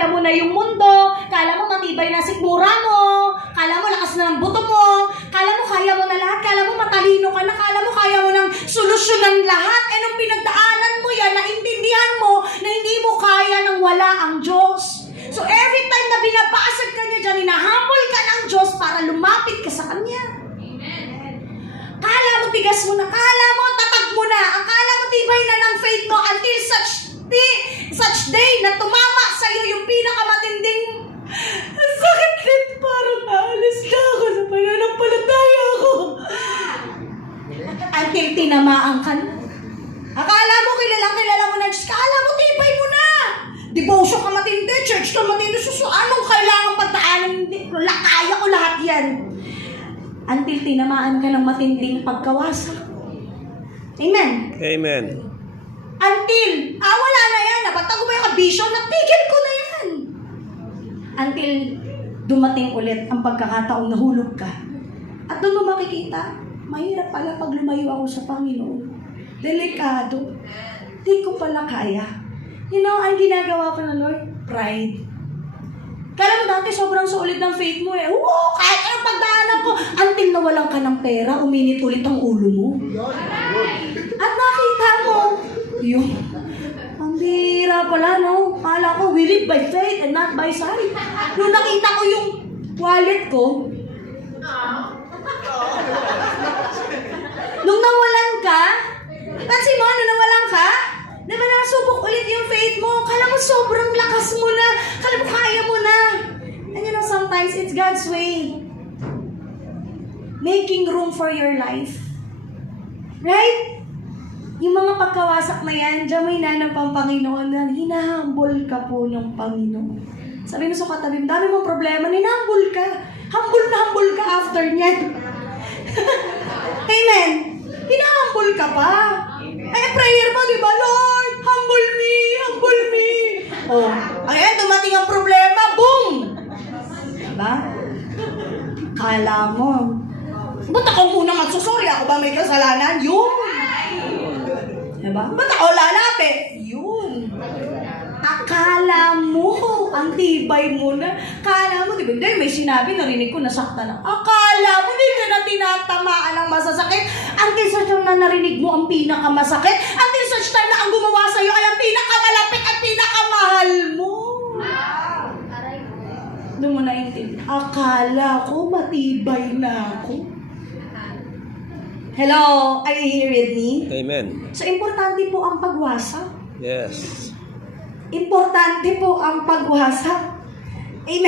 kaya mo na yung mundo, kala mo matibay na sikmura mo, kala mo lakas na ng buto mo, kala mo kaya mo na lahat, kala mo matalino ka na, kala mo kaya mo ng solusyonan lahat. Eh nung pinagdaanan mo yan, naintindihan mo na hindi mo kaya nang wala ang Diyos. So every time na binabasag ka niya dyan, hinahambol ka ng Diyos para lumapit ka sa Kanya. Kala mo tigas mo na, kala mo tatag mo na, akala mo tibay na ng faith mo until such day na tumama sa iyo yung pinakamatinding sakit rin, parang alis na ako sa pananampalataya ko. Until tinamaan ka na. Akala mo kilala mo na Diyos, akala mo tibay mo na. Devotion ka matindi, church ka matindi, anong kailangan pagdaanan? Kaya ko lahat yan. Until tinamaan ka ng matinding pagkawasak. Amen? Amen. Until, wala na yan. Napagtago mo yung vision, napigil ko na yan. Until dumating ulit ang pagkakataong nahulog ka. At doon mo makikita, mahirap pala pag lumayo ako sa Panginoon. Delikado. Di ko pala kaya. You know, ang ginagawa ko na Lord, pride. Kala mo dati sobrang solid ng faith mo eh. Kahit anong pagdaanan ko, until nawalan ka ng pera, uminit ulit ang ulo mo. At nakita mo, yung ang bira pala, no? Kala ko, we live by faith and not by sight. Nung nakita ko yung wallet ko, nung nawalan ka, pansin mo, nung nawalan ka, diba nasubok ulit yung faith mo? Kala mo sobrang lakas mo na. Kala mo kaya mo na. And you know, sometimes it's God's way. Making room for your life. Right? Yung mga pagkawasak na yan, diyan may nanang pang Panginoon na hinahambol ka po ng Panginoon. Sabi mo sa katabi, dami mong problema, hinahambol ka. Hambol ka after niyan. Amen? Hinahambol ka pa. Ay, prayer mo, di ba? Lord, humble me. Oh, ayan, dumating ang problema, boom! Diba? Kala mo, ba't ako muna magsusorry? Ako ba may kasalanan? Yun! Diba? Ba't ako lalapit? Yun! Akala mo, ang tibay mo na. Akala mo, diba? Hindi, may sinabi, narinig ko, nasaktan na. Akala mo, hindi ka na tinatamaan ng masasakit. Until such time na narinig mo ang pinakamasakit. Until such time na ang gumawa sa'yo ay ang pinakamalapit at pinakamahal mo. Doon mo naintindihan. Akala ko, matibay na ako. Hello? Are you here with me? Amen. So, importante po ang pagwasak. Yes. Importante po ang pagwasak. Amen.